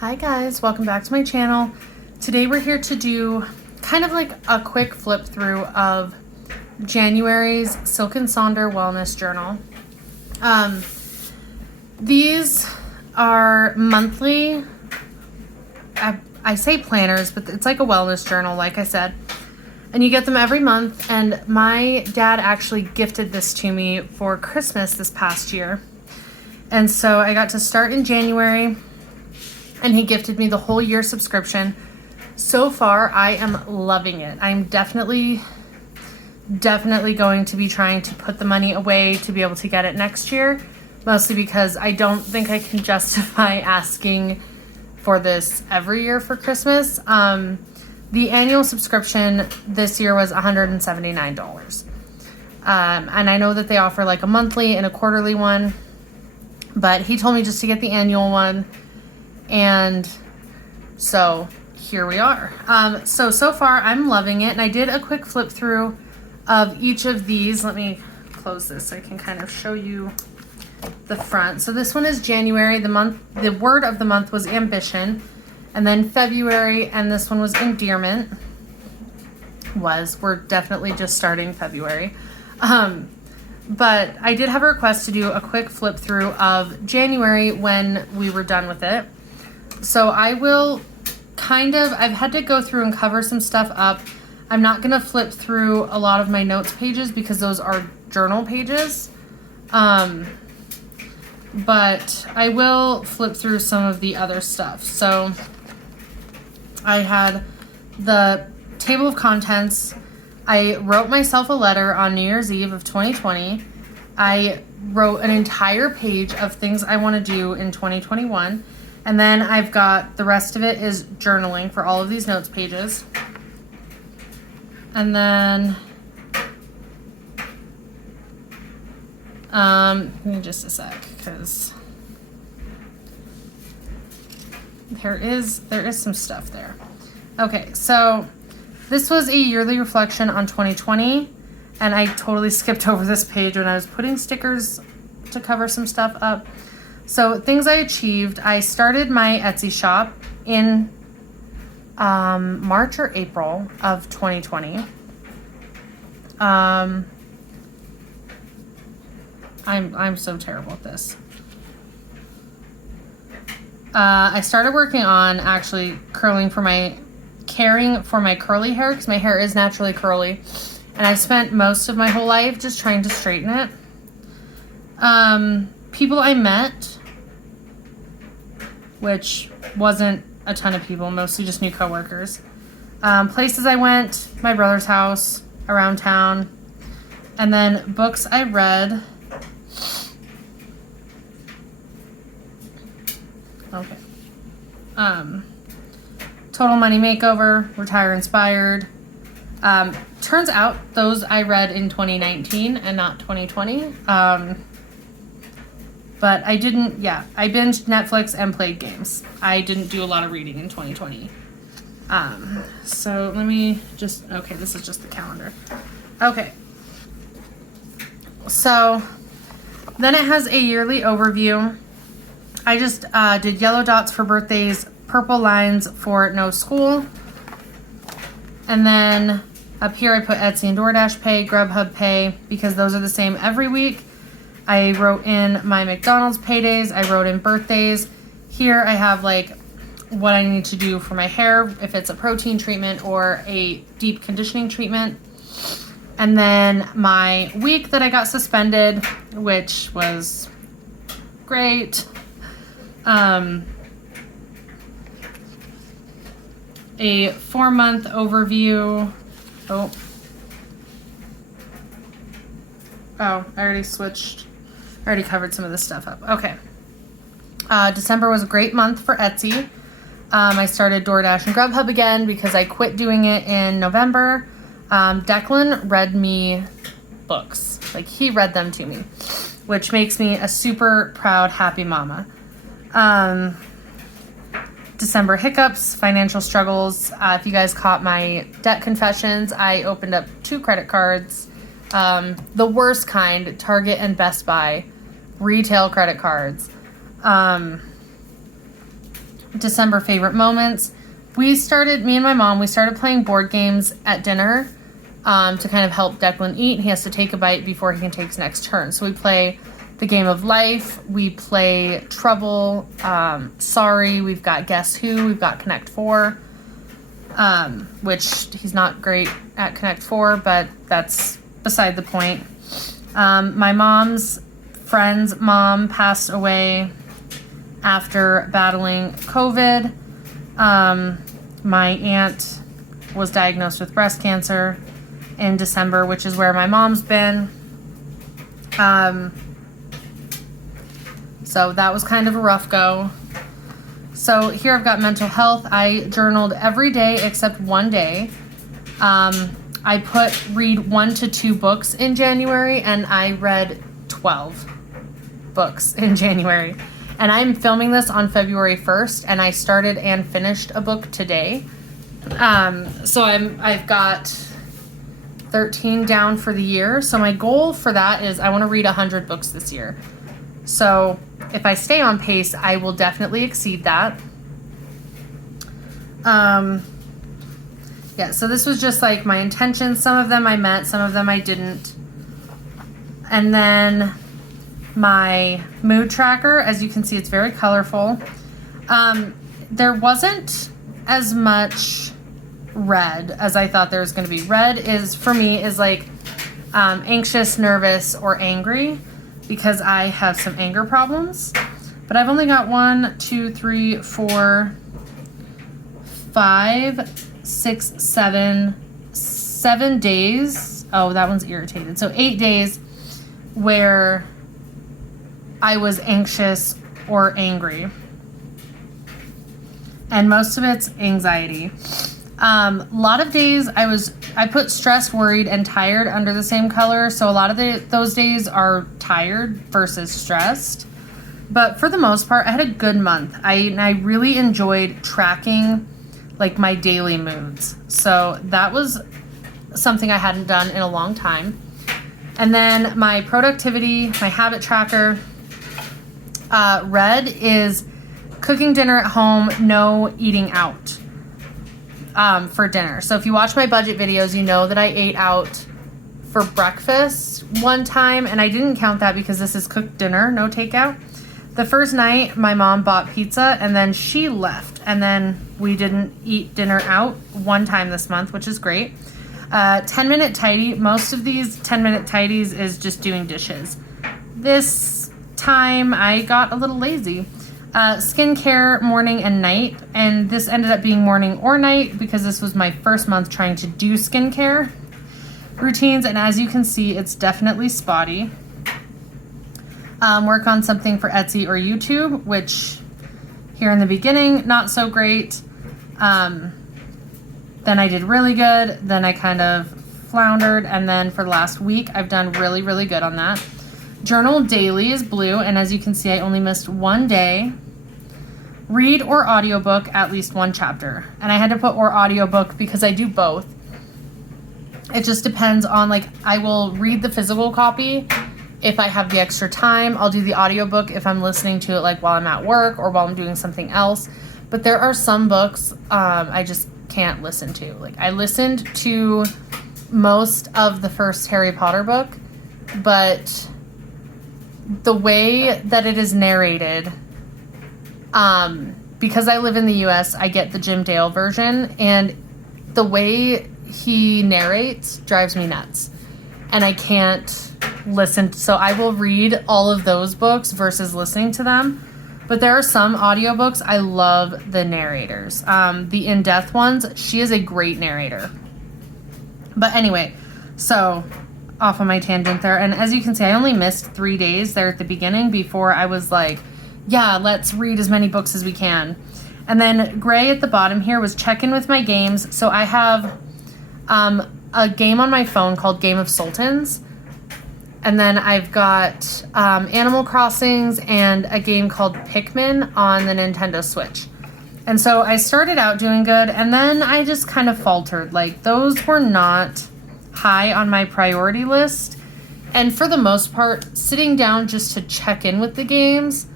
Hi guys, welcome back to my channel. Today we're here to do kind of like a quick flip through of January's Silk and Sonder Wellness Journal. These are monthly, I say planners, but it's like a wellness journal, like I said. And you get them every month, and my dad actually gifted this to me for Christmas this past year. And so I got to start in January, and he gifted me the whole year subscription. So far, I am loving it. I'm definitely going to be trying to put the money away to be able to get it next year, mostly because I don't think I can justify asking for this every year for Christmas. The annual subscription this year was $179. And I know that they offer like a monthly and a quarterly one, but he told me just to get the annual one. And so here we are. So far I'm loving it. And I did a quick flip through of each of these. Let me close this so I can kind of show you the front. So this one is January. The word of the month was ambition. And then February, and this one was endearment. We're definitely just starting February. But I did have a request to do a quick flip through of January when we were done with it. So I will I've had to go through and cover some stuff up. I'm not going to flip through a lot of my notes pages because those are journal pages. But I will flip through some of the other stuff. So I had the table of contents. I wrote myself a letter on New Year's Eve of 2020. I wrote an entire page of things I want to do in 2021. And then I've got the rest of it is journaling for all of these notes pages. And then, give me just a sec, because there is some stuff there. Okay, so this was a yearly reflection on 2020, and I totally skipped over this page when I was putting stickers to cover some stuff up. So things I achieved, I started my Etsy shop in March or April of 2020. I'm so terrible at this. I started working on actually caring for my curly hair, because my hair is naturally curly, and I spent most of my whole life just trying to straighten it. People I met, which wasn't a ton of people, mostly just new coworkers. Places I went, my brother's house, around town, and then books I read. Okay. Total Money Makeover, Retire Inspired. Turns out those I read in 2019 and not 2020. But I didn't, I binged Netflix and played games. I didn't do a lot of reading in 2020. So let me just, okay, this is just the calendar. Okay. So then it has a yearly overview. I just did yellow dots for birthdays, purple lines for no school. And then up here I put Etsy and DoorDash Pay, Grubhub Pay, because those are the same every week. I wrote in my McDonald's paydays. I wrote in birthdays. Here I have like what I need to do for my hair, if it's a protein treatment or a deep conditioning treatment. And then my week that I got suspended, which was great. A 4-month overview. Oh, I already switched. I already covered some of this stuff up. Okay. December was a great month for Etsy. I started DoorDash and Grubhub again because I quit doing it in November. Declan read me books. Like, he read them to me, which makes me a super proud, happy mama. December hiccups, financial struggles. If you guys caught my debt confessions, I opened up 2 credit cards. The worst kind, Target and Best Buy, retail credit cards. December favorite moments. Me and my mom, we started playing board games at dinner to kind of help Declan eat. He has to take a bite before he can take his next turn. So we play the Game of Life, we play Trouble, Sorry, we've got Guess Who, we've got Connect 4, which he's not great at Connect 4, but that's beside the point. My mom's friend's mom passed away after battling COVID. My aunt was diagnosed with breast cancer in December, which is where my mom's been. So that was kind of a rough go. So here I've got mental health. I journaled every day except one day. I read 1 to 2 books in January, and I read 12 books in January. And I'm filming this on February 1st, and I started and finished a book today. So I've got 13 down for the year. So my goal for that is I want to read 100 books this year. So if I stay on pace, I will definitely exceed that. Yeah, so this was just like my intentions. Some of them I met, some of them I didn't. And then my mood tracker, as you can see, it's very colorful. There wasn't as much red as I thought there was going to be. Red is, for me, is like anxious, nervous, or angry, because I have some anger problems. But I've only got 1, 2, 3, 4, 5, 6, 7 days. Oh, that one's irritated. So 8 days where I was anxious or angry. And most of it's anxiety. A lot of days I put stressed, worried, and tired under the same color. So a lot of those days are tired versus stressed. But for the most part, I had a good month. I really enjoyed tracking like my daily moods. So that was something I hadn't done in a long time. And then my productivity, my habit tracker, red is cooking dinner at home, no eating out for dinner. So if you watch my budget videos, you know that I ate out for breakfast one time, and I didn't count that because this is cooked dinner, no takeout. The first night, my mom bought pizza, and then she left, and then we didn't eat dinner out one time this month, which is great. 10-minute tidy. Most of these 10-minute tidies is just doing dishes. This time, I got a little lazy. Skincare, morning and night, and this ended up being morning or night because this was my first month trying to do skincare routines, and as you can see, it's definitely spotty. Work on something for Etsy or YouTube, which here in the beginning, not so great. Then I did really good. Then I kind of floundered. And then for the last week, I've done really, really good on that. Journal daily is blue. And as you can see, I only missed one day. Read or audiobook at least one chapter. And I had to put or audiobook because I do both. It just depends on, like, I will read the physical copy if I have the extra time. I'll do the audiobook if I'm listening to it like while I'm at work or while I'm doing something else. But there are some books I just can't listen to. Like, I listened to most of the first Harry Potter book, but the way that it is narrated, because I live in the US, I get the Jim Dale version, and the way he narrates drives me nuts. And I can't listen. So I will read all of those books versus listening to them. But there are some audiobooks I love the narrators. The in-depth ones, she is a great narrator. But anyway, so off on my tangent there. And as you can see, I only missed 3 days there at the beginning before I was like, yeah, let's read as many books as we can. And then gray at the bottom here was check in with my games. So I have a game on my phone called Game of Sultans. And then I've got Animal Crossings and a game called Pikmin on the Nintendo Switch. And so I started out doing good, and then I just kind of faltered. Like, those were not high on my priority list. And for the most part, sitting down just to check in with the games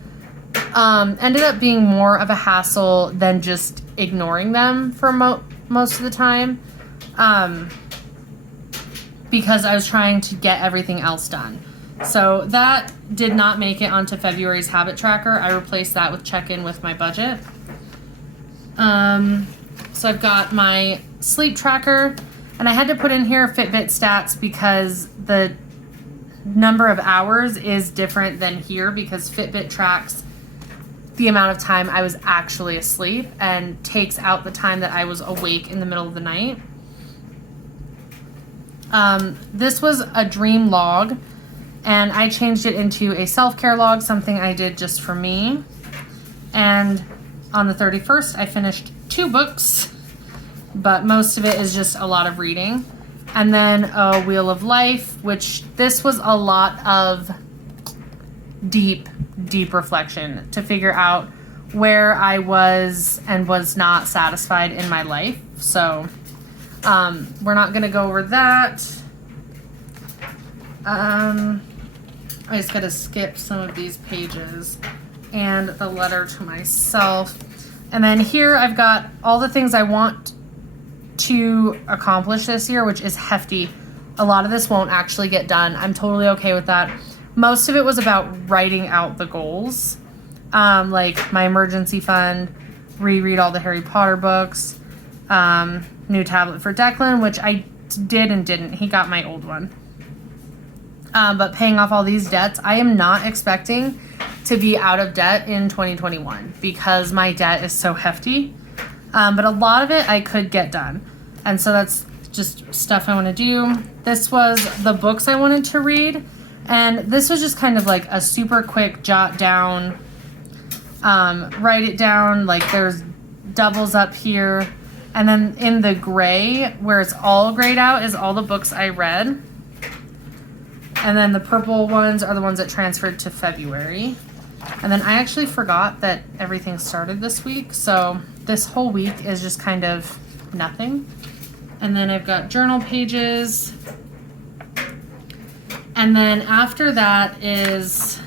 ended up being more of a hassle than just ignoring them for most of the time, because I was trying to get everything else done. So that did not make it onto February's habit tracker. I replaced that with check-in with my budget. So I've got my sleep tracker, and I had to put in here Fitbit stats because the number of hours is different than here, because Fitbit tracks the amount of time I was actually asleep and takes out the time that I was awake in the middle of the night. This was a dream log, and I changed it into a self-care log, something I did just for me. And on the 31st, I finished 2 books, but most of it is just a lot of reading. And then a Wheel of Life, which this was a lot of deep reflection to figure out where I was and was not satisfied in my life. So we're not going to go over that. I just got to skip some of these pages and the letter to myself. And then here I've got all the things I want to accomplish this year, which is hefty. A lot of this won't actually get done. I'm totally okay with that. Most of it was about writing out the goals, like my emergency fund, reread all the Harry Potter books, new tablet for Declan, which I did and didn't. He got my old one. But paying off all these debts, I am not expecting to be out of debt in 2021 because my debt is so hefty. But a lot of it I could get done. And so that's just stuff I want to do. This was the books I wanted to read. And this was just kind of like a super quick jot down, write it down. Like there's doubles up here. And then in the gray, where it's all grayed out, is all the books I read. And then the purple ones are the ones that transferred to February. And then I actually forgot that everything started this week. So this whole week is just kind of nothing. And then I've got journal pages. And then after that is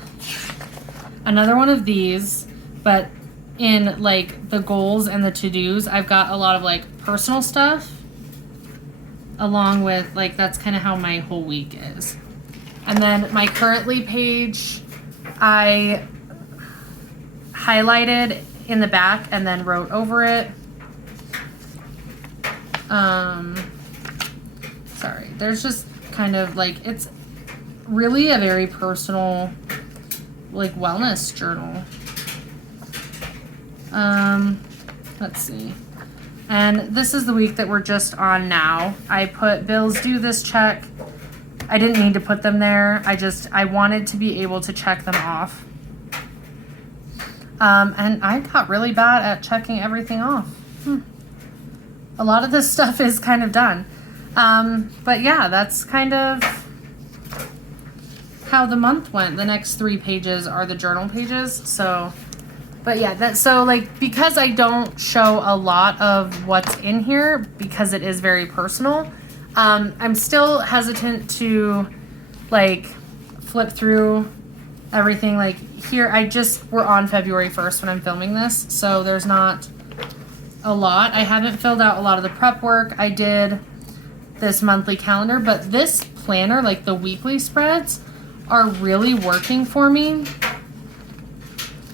another one of these, but in like the goals and the to-dos, I've got a lot of like personal stuff along with like, that's kind of how my whole week is. And then my currently page, I highlighted in the back and then wrote over it. Sorry, there's just kind of like, it's really a very personal like wellness journal. Let's see. And this is the week that we're just on now. I put bills due this check. I didn't need to put them there. I wanted to be able to check them off. And I got really bad at checking everything off. A lot of this stuff is kind of done. But yeah, that's kind of how the month went. The next 3 pages are the journal pages. So, but yeah, so like, because I don't show a lot of what's in here because it is very personal, I'm still hesitant to like flip through everything. Like here, we're on February 1st when I'm filming this, so there's not a lot. I haven't filled out a lot of the prep work. I did this monthly calendar, but this planner, like the weekly spreads, are really working for me.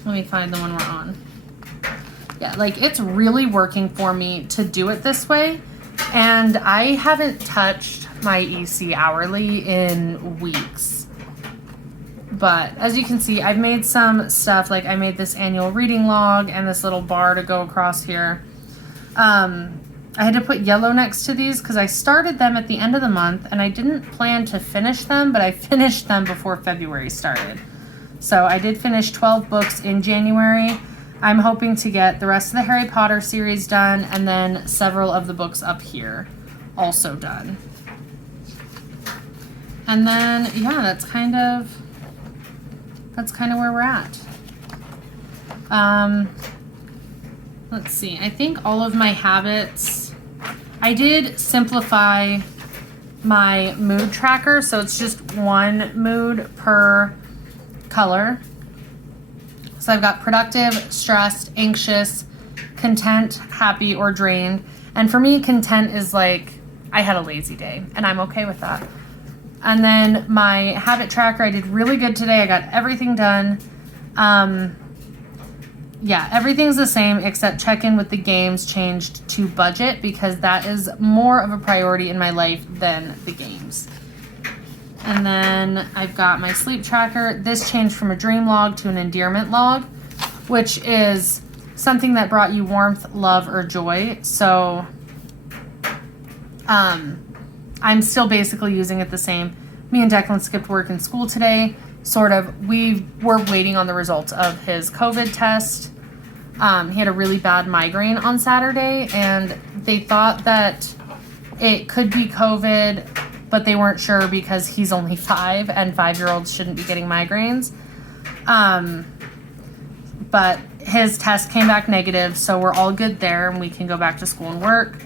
Let me find the one we're on. Yeah, like it's really working for me to do it this way. And I haven't touched my EC hourly in weeks. But as you can see, I've made some stuff, like I made this annual reading log and this little bar to go across here. I had to put yellow next to these because I started them at the end of the month and I didn't plan to finish them, but I finished them before February started. So I did finish 12 books in January. I'm hoping to get the rest of the Harry Potter series done and then several of the books up here also done. And then, yeah, that's kind of where we're at. Let's see, I think all of my habits, I did simplify my mood tracker, so it's just one mood per color. So I've got productive, stressed, anxious, content, happy, or drained. And for me, content is like, I had a lazy day, and I'm okay with that. And then my habit tracker, I did really good today. I got everything done. Yeah, everything's the same except check-in with the games changed to budget because that is more of a priority in my life than the games. And then I've got my sleep tracker. This changed from a dream log to an endearment log, which is something that brought you warmth, love, or joy. So I'm still basically using it the same. Me and Declan skipped work and school today. Sort of. We were waiting on the results of his COVID test. He had a really bad migraine on Saturday, and they thought that it could be COVID, but they weren't sure because he's only 5, and 5-year-olds shouldn't be getting migraines. But his test came back negative, so we're all good there, and we can go back to school and work.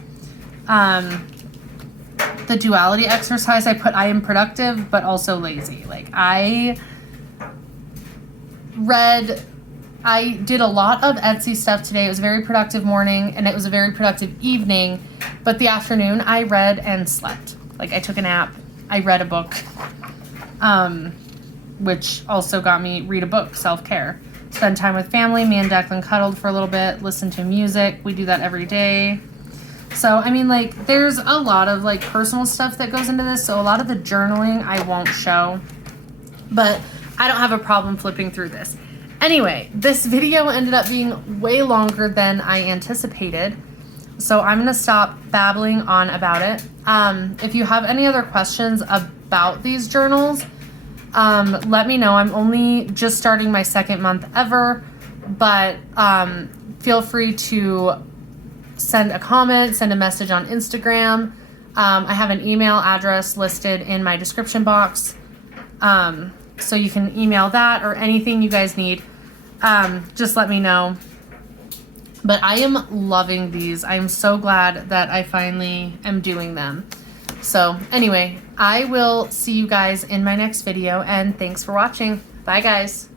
The duality exercise, I am productive, but also lazy. Like, I did a lot of Etsy stuff today. It was a very productive morning, and it was a very productive evening, but the afternoon I read and slept. Like, I took a nap, I read a book, which also got me read a book, self-care. Spend time with family. Me and Declan cuddled for a little bit, listened to music. We do that every day. So, I mean, like, there's a lot of, like, personal stuff that goes into this, so a lot of the journaling I won't show, but I don't have a problem flipping through this. Anyway, this video ended up being way longer than I anticipated, so I'm going to stop babbling on about it. If you have any other questions about these journals, let me know. I'm only just starting my 2nd month ever, but feel free to send a comment, send a message on Instagram. I have an email address listed in my description box. So you can email that or anything you guys need. Just let me know. But I am loving these. I'm so glad that I finally am doing them. So anyway, I will see you guys in my next video, and thanks for watching. Bye guys.